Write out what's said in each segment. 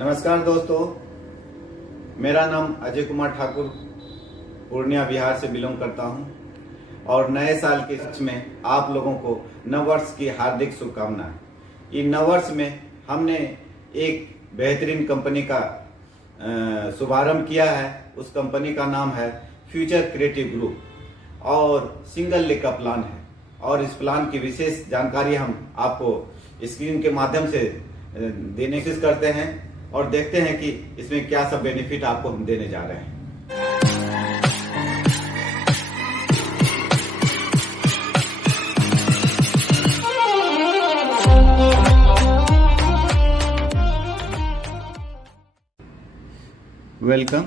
नमस्कार दोस्तों, मेरा नाम अजय कुमार ठाकुर पूर्णिया बिहार से बिलोंग करता हूं और नए साल के सच में आप लोगों को नववर्ष की हार्दिक शुभकामनाएं। इन नववर्ष में हमने एक बेहतरीन कंपनी का शुभारंभ किया है। उस कंपनी का नाम है फ्यूचर क्रिएटिव ग्रुप और सिंगल लेग का प्लान है और इस प्लान की विशेष जानकारी हम आपको स्क्रीन के माध्यम से देने की कोशिश करते हैं और देखते हैं कि इसमें क्या सब बेनिफिट आपको हम देने जा रहे हैं। वेलकम।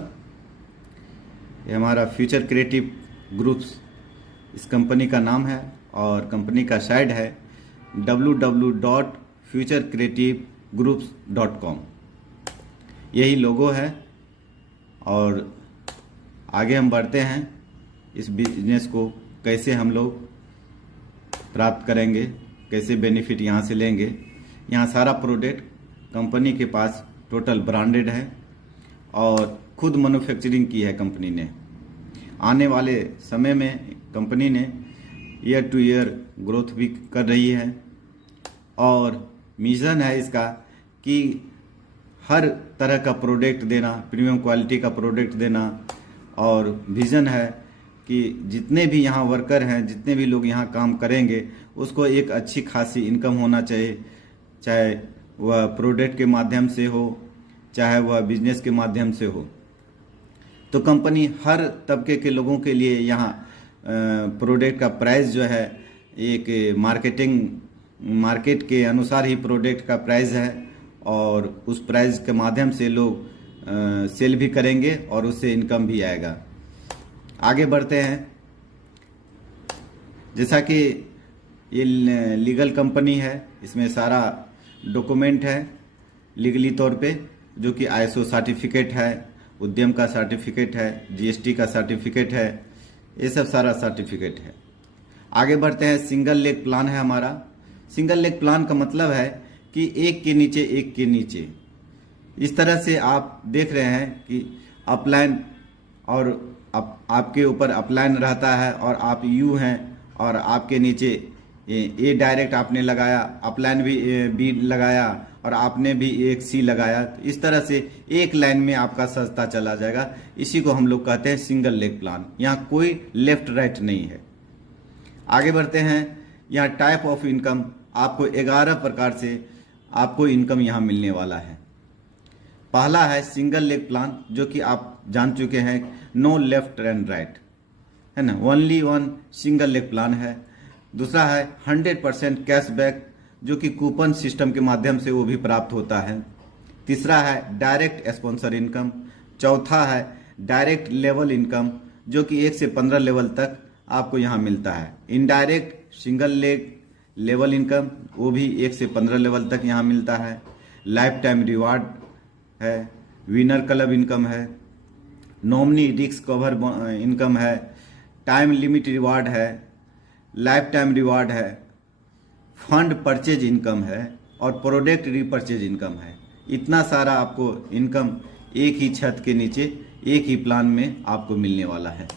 ये हमारा फ्यूचर क्रिएटिव ग्रुप्स इस कंपनी का नाम है और कंपनी का साइट है www.futurecreativegroups.com। यही लोगो है और आगे हम बढ़ते हैं। इस बिजनेस को कैसे हम लोग प्राप्त करेंगे, कैसे बेनिफिट यहाँ से लेंगे। यहाँ सारा प्रोडक्ट कंपनी के पास टोटल ब्रांडेड है और खुद मैन्युफैक्चरिंग की है कंपनी ने। आने वाले समय में कंपनी ने ईयर टू ईयर ग्रोथ भी कर रही है और मिशन है इसका कि हर तरह का प्रोडक्ट देना, प्रीमियम क्वालिटी का प्रोडक्ट देना। और विज़न है कि जितने भी यहाँ वर्कर हैं, जितने भी लोग यहाँ काम करेंगे, उसको एक अच्छी खासी इनकम होना चाहिए, चाहे वह प्रोडक्ट के माध्यम से हो, चाहे वह बिजनेस के माध्यम से हो। तो कंपनी हर तबके के लोगों के लिए यहाँ प्रोडक्ट का प्राइस जो है एक मार्केट के अनुसार ही प्रोडक्ट का प्राइस है और उस प्राइस के माध्यम से लोग सेल भी करेंगे और उससे इनकम भी आएगा। आगे बढ़ते हैं। जैसा कि ये लीगल कंपनी है, इसमें सारा डॉक्यूमेंट है लीगली तौर पे, जो कि ISO सर्टिफिकेट है, उद्यम का सर्टिफिकेट है, GST का सर्टिफिकेट है, ये सब सारा सर्टिफिकेट है। आगे बढ़ते हैं। सिंगल लेग प्लान है हमारा। सिंगल लेग प्लान का मतलब है कि एक के नीचे एक के नीचे, इस तरह से आप देख रहे हैं कि अपलाइन और आपके ऊपर अपलाइन रहता है और आप यू हैं और आपके नीचे ए डायरेक्ट आपने लगाया, अपलाइन भी बी लगाया और आपने भी एक सी लगाया। तो इस तरह से एक लाइन में आपका सजता चला जाएगा। इसी को हम लोग कहते हैं सिंगल लेग प्लान। यहाँ कोई लेफ्ट राइट नहीं है। आगे बढ़ते हैं। यहाँ टाइप ऑफ इनकम आपको 11 प्रकार से आपको इनकम यहाँ मिलने वाला है। पहला है सिंगल लेग प्लान, जो कि आप जान चुके हैं, नो लेफ्ट एंड राइट है ना, only one single leg plan है। दूसरा है 100% कैशबैक, जो कि कूपन सिस्टम के माध्यम से वो भी प्राप्त होता है। तीसरा है डायरेक्ट स्पॉन्सर इनकम। चौथा है डायरेक्ट लेवल इनकम, जो कि 1 से 15 लेवल तक आपको यहाँ मिलता है। Indirect single leg level income, वो भी 1 से 15 लेवल तक यहाँ मिलता है। लाइफ टाइम रिवार्ड है, विनर क्लब इनकम है, नॉमिनी रिस्क कवर इनकम है, टाइम लिमिट रिवार्ड है, लाइफ टाइम रिवार्ड है, फंड परचेज इनकम है और प्रोडक्ट रीपरचेज इनकम है। इतना सारा आपको इनकम एक ही छत के नीचे एक ही प्लान में आपको मिलने वाला है।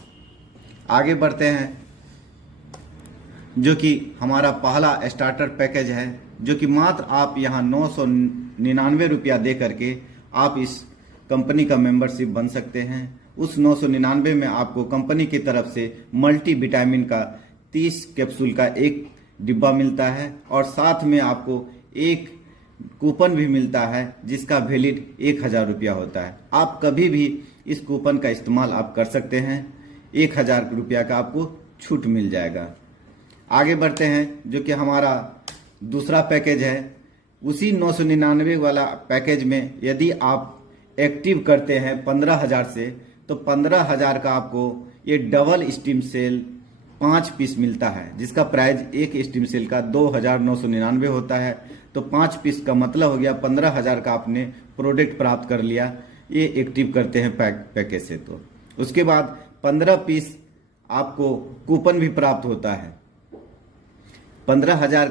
आगे बढ़ते हैं। जो कि हमारा पहला स्टार्टर पैकेज है, जो कि मात्र आप यहाँ 999 रुपया दे करके आप इस कंपनी का मेंबरशिप बन सकते हैं। उस 999 में आपको कंपनी की तरफ से मल्टी विटामिन का 30 कैप्सूल का एक डिब्बा मिलता है और साथ में आपको एक कूपन भी मिलता है जिसका वैलिड 1000 रुपया होता है। आप कभी भी इस कूपन का इस्तेमाल आप कर सकते हैं। 1000 रुपया का आपको छूट मिल जाएगा। आगे बढ़ते हैं। जो कि हमारा दूसरा पैकेज है, उसी 999 वाला पैकेज में यदि आप एक्टिव करते हैं 15,000 से, तो 15,000 का आपको ये डबल स्टीम सेल 5 पीस मिलता है, जिसका प्राइस एक स्टीम सेल का 2,999 होता है। तो 5 पीस का मतलब हो गया 15,000 का आपने प्रोडक्ट प्राप्त कर लिया, ये एक्टिव करते हैं पैकेज से। तो उसके बाद 15 पीस आपको कूपन भी प्राप्त होता है। 15,000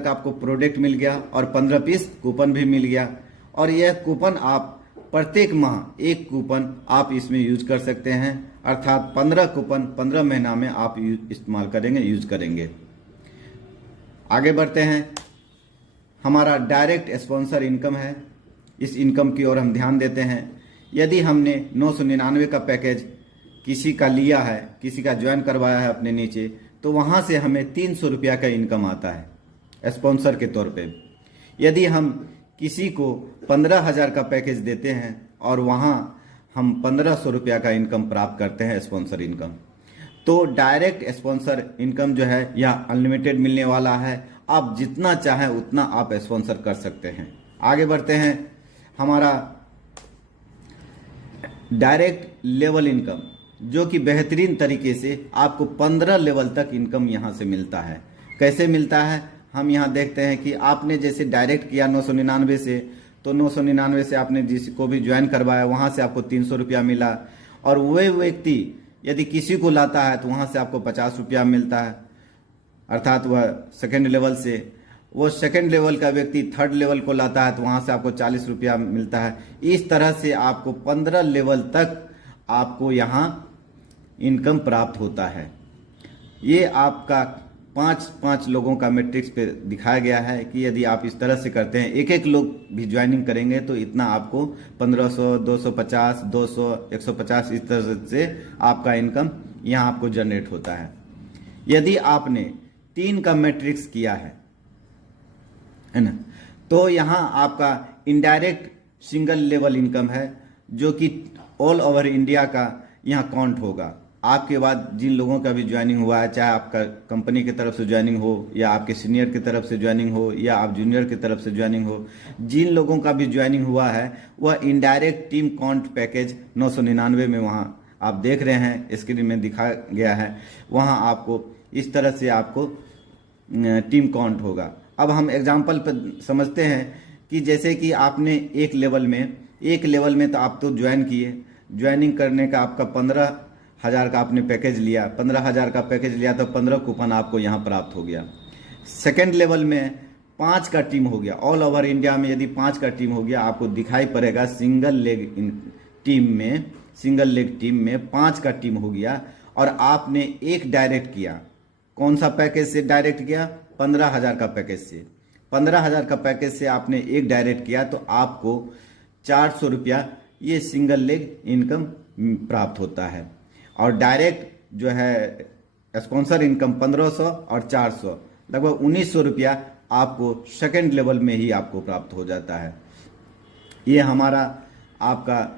का आपको प्रोडक्ट मिल गया और 15 पीस कूपन भी मिल गया। और यह कूपन आप प्रत्येक माह एक कूपन आप इसमें यूज कर सकते हैं, अर्थात 15 कूपन 15 महीना में आप इस्तेमाल करेंगे, यूज करेंगे। आगे बढ़ते हैं। हमारा डायरेक्ट स्पॉन्सर इनकम है, इस इनकम की ओर हम ध्यान देते हैं। यदि हमने 999 का पैकेज किसी का लिया है, किसी का ज्वाइन करवाया है अपने नीचे, तो वहाँ से हमें 300 रुपया का इनकम आता है स्पॉन्सर के तौर पे। यदि हम किसी को 15,000 का पैकेज देते हैं और वहाँ हम 1500 रुपया का इनकम प्राप्त करते हैं स्पॉन्सर इनकम, तो डायरेक्ट स्पॉन्सर इनकम जो है यह अनलिमिटेड मिलने वाला है। आप जितना चाहें उतना आप स्पॉन्सर कर सकते हैं। आगे बढ़ते हैं। हमारा डायरेक्ट लेवल इनकम, जो कि बेहतरीन तरीके से आपको 15 लेवल तक इनकम यहाँ से मिलता है। कैसे मिलता है हम यहाँ देखते हैं कि आपने जैसे डायरेक्ट किया 999 से, तो 999 से आपने जिसको भी ज्वाइन करवाया वहाँ से आपको 300 रुपया मिला, और वह व्यक्ति यदि किसी को लाता है तो वहाँ से आपको 50 रुपया मिलता है, अर्थात वह सेकेंड लेवल से। वो सेकेंड लेवल का व्यक्ति थर्ड लेवल को लाता है तो वहाँ से आपको 40 रुपया मिलता है। इस तरह से आपको 15 लेवल तक आपको यहाँ इनकम प्राप्त होता है। ये आपका 5 लोगों का मैट्रिक्स पे दिखाया गया है कि यदि आप इस तरह से करते हैं, एक लोग भी ज्वाइनिंग करेंगे तो इतना आपको 1500, 250, 200, 150 इस तरह से आपका इनकम यहाँ आपको जनरेट होता है। यदि आपने 3 का मैट्रिक्स किया है ना, तो यहाँ आपका इनडायरेक्ट सिंगल लेवल इनकम है, जो कि ऑल ओवर इंडिया का यहाँ काउंट होगा। आपके बाद जिन लोगों का भी ज्वाइनिंग हुआ है, चाहे आपका कंपनी की तरफ से ज्वाइनिंग हो या आपके सीनियर की तरफ से ज्वाइनिंग हो या आप जूनियर की तरफ से ज्वाइनिंग हो, जिन लोगों का भी ज्वाइनिंग हुआ है वह इनडायरेक्ट टीम काउंट पैकेज 999 में वहाँ आप देख रहे हैं स्क्रीन में दिखाया गया है, वहाँ आपको इस तरह से आपको टीम काउंट होगा। अब हम एग्जाम्पल पर समझते हैं कि जैसे कि आपने एक लेवल में तो आप तो ज्वाइन किए, ज्वाइनिंग करने का आपका 15,000 का आपने पैकेज लिया, 15,000 का पैकेज लिया तो 15 कूपन आपको यहाँ प्राप्त हो गया। सेकेंड लेवल में 5 का टीम हो गया, ऑल ओवर इंडिया में यदि 5 का टीम हो गया, आपको दिखाई पड़ेगा सिंगल लेग टीम में 5 का टीम हो गया, और आपने एक डायरेक्ट किया। कौन सा पैकेज से डायरेक्ट किया? 15,000 का पैकेज से। 15,000 का पैकेज से आपने एक डायरेक्ट किया तो आपको 400 रुपया ये सिंगल लेग इनकम प्राप्त होता है। और डायरेक्ट जो है स्पॉन्सर इनकम 1500 और 400, लगभग 1900 रुपया आपको सेकेंड लेवल में ही आपको प्राप्त हो जाता है। ये हमारा आपका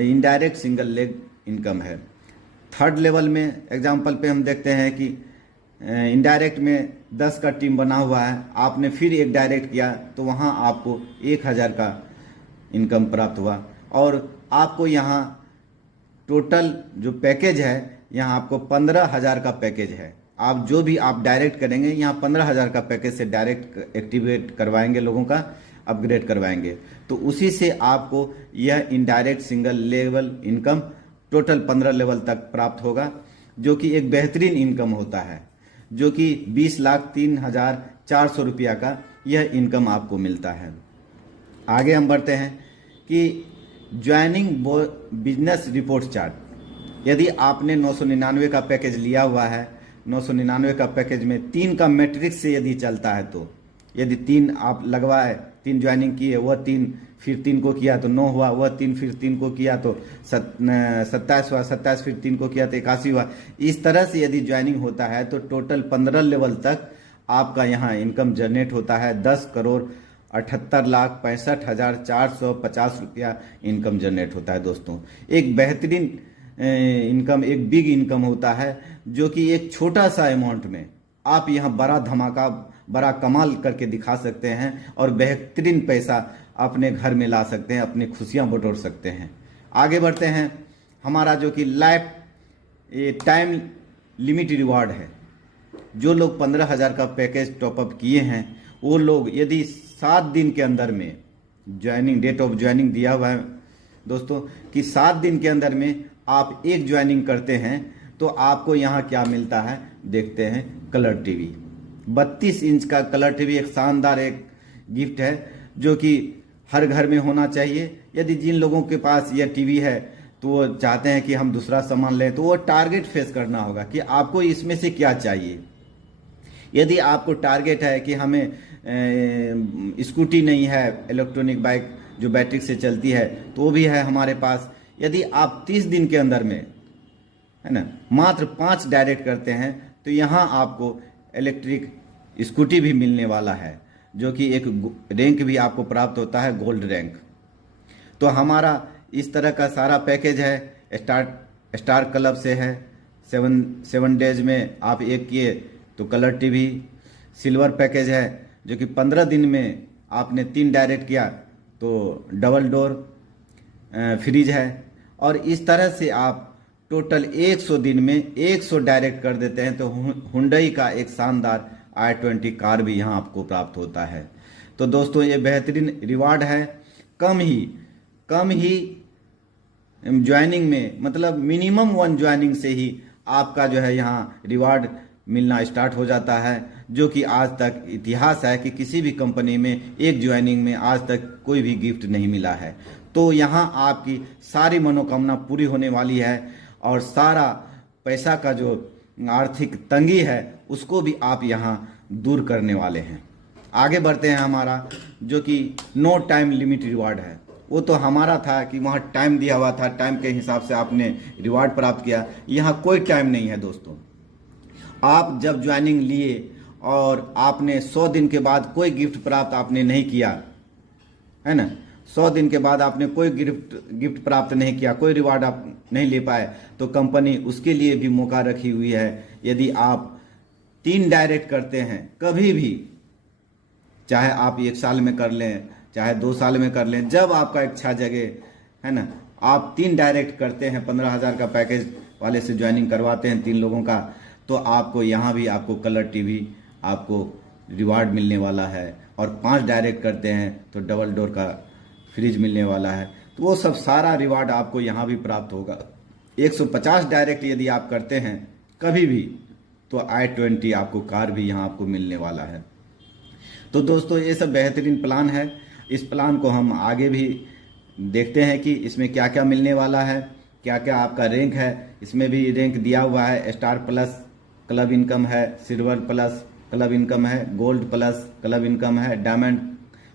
इनडायरेक्ट सिंगल लेग इनकम है। थर्ड लेवल में एग्जांपल पे हम देखते हैं कि इनडायरेक्ट में 10 का टीम बना हुआ है, आपने फिर एक डायरेक्ट किया तो वहाँ आपको 1000 का इनकम प्राप्त हुआ, और आपको यहाँ टोटल जो पैकेज है यहाँ आपको 15,000 का पैकेज है। आप जो भी आप डायरेक्ट करेंगे यहाँ 15,000 का पैकेज से डायरेक्ट एक्टिवेट करवाएंगे, लोगों का अपग्रेड करवाएंगे, तो उसी से आपको यह indirect single level income total 15 level तक प्राप्त होगा, जो कि एक बेहतरीन इनकम होता है, जो कि 20,03,400 रुपया का यह इनकम आपको मिलता है। आगे हम बढ़ते हैं कि ज्वाइनिंग बिजनेस रिपोर्ट चार्ट। यदि आपने 999 का पैकेज लिया हुआ है, 999 का पैकेज में 3 का मैट्रिक्स से यदि चलता है, तो यदि 3 आप लगवाए, 3 ज्वाइनिंग किए, वह 3 फिर 3 को किया तो 9 हुआ, वह 3 फिर 3 को किया तो 27 हुआ, 27 फिर 3 को किया तो 81 हुआ। इस तरह से यदि ज्वाइनिंग होता है तो टोटल 15 लेवल तक आपका यहाँ इनकम जनरेट होता है। 10,78,65,450 रुपया इनकम जनरेट होता है दोस्तों। एक बेहतरीन इनकम, एक बिग इनकम होता है, जो कि एक छोटा सा अमाउंट में आप यहाँ बड़ा धमाका, बड़ा कमाल करके दिखा सकते हैं और बेहतरीन पैसा अपने घर में ला सकते हैं, अपनी खुशियाँ बटोर सकते हैं। आगे बढ़ते हैं। हमारा जो कि लाइफ टाइम लिमिट रिवार्ड है। जो लोग 15,000 का पैकेज टॉपअप किए हैं, वो लोग यदि 7 दिन के अंदर में ज्वाइनिंग, डेट ऑफ ज्वाइनिंग दिया हुआ है दोस्तों कि 7 दिन के अंदर में आप एक ज्वाइनिंग करते हैं तो आपको यहाँ क्या मिलता है, देखते हैं। कलर टीवी 32 इंच का कलर टीवी एक शानदार एक गिफ्ट है, जो कि हर घर में होना चाहिए। यदि जिन लोगों के पास यह टीवी है तो वो चाहते हैं कि हम दूसरा सामान लें, तो वो टारगेट फेस करना होगा कि आपको इसमें से क्या चाहिए। यदि आपको टारगेट है कि हमें स्कूटी नहीं है, इलेक्ट्रॉनिक बाइक जो बैटरी से चलती है, तो वो भी है हमारे पास। यदि आप 30 दिन के अंदर में, है ना, मात्र 5 डायरेक्ट करते हैं तो यहाँ आपको इलेक्ट्रिक स्कूटी भी मिलने वाला है, जो कि एक रैंक भी आपको प्राप्त होता है, गोल्ड रैंक। तो हमारा इस तरह का सारा पैकेज है। स्टार क्लब से है, 7 डेज में आप एक किए तो कलर टीवी। सिल्वर पैकेज है जो कि 15 दिन में आपने 3 डायरेक्ट किया तो डबल डोर फ्रिज है। और इस तरह से आप टोटल 100 दिन में 100 डायरेक्ट कर देते हैं तो हुंडई का एक शानदार i20 कार भी यहाँ आपको प्राप्त होता है। तो दोस्तों ये बेहतरीन रिवार्ड है। कम ही ज्वाइनिंग में, मतलब मिनिमम 1 ज्वाइनिंग से ही आपका जो है यहाँ रिवार्ड मिलना स्टार्ट हो जाता है, जो कि आज तक इतिहास है कि किसी भी कंपनी में 1 ज्वाइनिंग में आज तक कोई भी गिफ्ट नहीं मिला है। तो यहाँ आपकी सारी मनोकामना पूरी होने वाली है और सारा पैसा का जो आर्थिक तंगी है उसको भी आप यहाँ दूर करने वाले हैं। आगे बढ़ते हैं। हमारा जो कि नो टाइम लिमिट रिवार्ड है, वो तो हमारा था कि वहाँ टाइम दिया हुआ था, टाइम के हिसाब से आपने रिवार्ड प्राप्त किया। यहाँ कोई टाइम नहीं है दोस्तों। आप जब ज्वाइनिंग लिए और आपने 100 दिन के बाद कोई गिफ्ट प्राप्त आपने नहीं किया, है ना, 100 दिन के बाद आपने कोई गिफ्ट प्राप्त नहीं किया, कोई रिवार्ड आप नहीं ले पाए, तो कंपनी उसके लिए भी मौका रखी हुई है। यदि आप 3 डायरेक्ट करते हैं कभी भी, चाहे आप 1 साल में कर लें, चाहे 2 साल में कर लें, जब आपका इच्छा जगे, है ना, आप 3 डायरेक्ट करते हैं, 15,000 का पैकेज वाले से ज्वाइनिंग करवाते हैं 3 लोगों का, तो आपको यहाँ भी आपको कलर टीवी आपको रिवार्ड मिलने वाला है। और 5 डायरेक्ट करते हैं तो डबल डोर का फ्रिज मिलने वाला है। तो वो सब सारा रिवार्ड आपको यहाँ भी प्राप्त होगा। 150 डायरेक्ट यदि आप करते हैं कभी भी, तो i20 आपको कार भी यहाँ आपको मिलने वाला है। तो दोस्तों ये सब बेहतरीन प्लान है। इस प्लान को हम आगे भी देखते हैं कि इसमें क्या क्या मिलने वाला है, क्या क्या आपका रैंक है। इसमें भी रैंक दिया हुआ है। स्टार प्लस क्लब इनकम है, सिल्वर प्लस क्लब इनकम है, गोल्ड प्लस क्लब इनकम है, डायमंड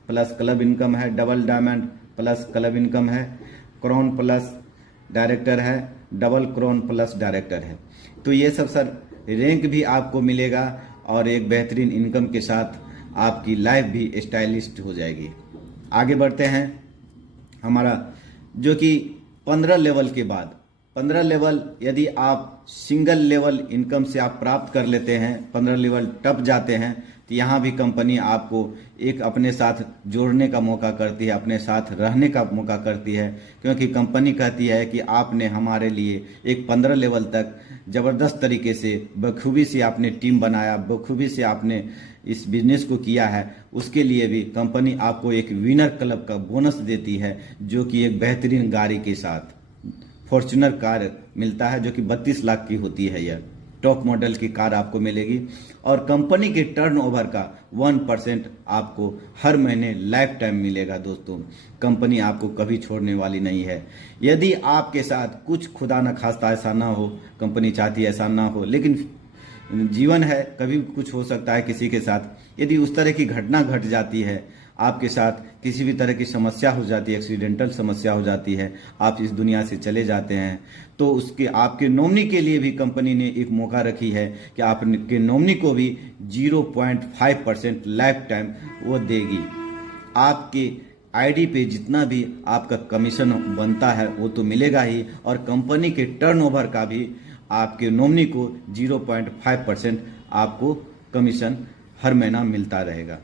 प्लस क्लब इनकम है, double diamond plus club income है, क्रोन प्लस डायरेक्टर है, डबल क्रोन प्लस डायरेक्टर है। तो ये सब सर रैंक भी आपको मिलेगा और एक बेहतरीन इनकम के साथ आपकी लाइफ भी स्टाइलिस्ट हो जाएगी। आगे बढ़ते हैं। हमारा जो कि 15 लेवल के बाद, 15 लेवल यदि आप सिंगल लेवल इनकम से आप प्राप्त कर लेते हैं, 15 लेवल टप जाते हैं, तो यहाँ भी कंपनी आपको एक अपने साथ जोड़ने का मौका करती है, अपने साथ रहने का मौका करती है। क्योंकि कंपनी कहती है कि आपने हमारे लिए एक 15 लेवल तक ज़बरदस्त तरीके से बखूबी से आपने टीम बनाया, बखूबी से आपने इस बिजनेस को किया है, उसके लिए भी कंपनी आपको एक विनर क्लब का बोनस देती है, जो कि एक बेहतरीन गाड़ी के साथ फॉर्च्यूनर कार मिलता है, जो कि 32 लाख की होती है। यह टॉप मॉडल की कार आपको मिलेगी और कंपनी के टर्नओवर का 1% आपको हर महीने लाइफ टाइम मिलेगा। दोस्तों कंपनी आपको कभी छोड़ने वाली नहीं है। यदि आपके साथ कुछ खुदा न खास्ता ऐसा ना हो, कंपनी चाहती है ऐसा ना हो, लेकिन जीवन है, कभी कुछ हो सकता है किसी के साथ। यदि उस तरह की घटना घट जाती है, आपके साथ किसी भी तरह की समस्या हो जाती है, एक्सीडेंटल समस्या हो जाती है, आप इस दुनिया से चले जाते हैं, तो उसके आपके नॉमिनी के लिए भी कंपनी ने एक मौका रखी है कि आपके नॉमिनी को भी 0.5% लाइफ टाइम वो देगी। आपके आईडी पे जितना भी आपका कमीशन बनता है वो तो मिलेगा ही, और कंपनी के टर्नओवर का भी आपके नॉमिनी को 0.5% आपको कमीशन हर महीना मिलता रहेगा।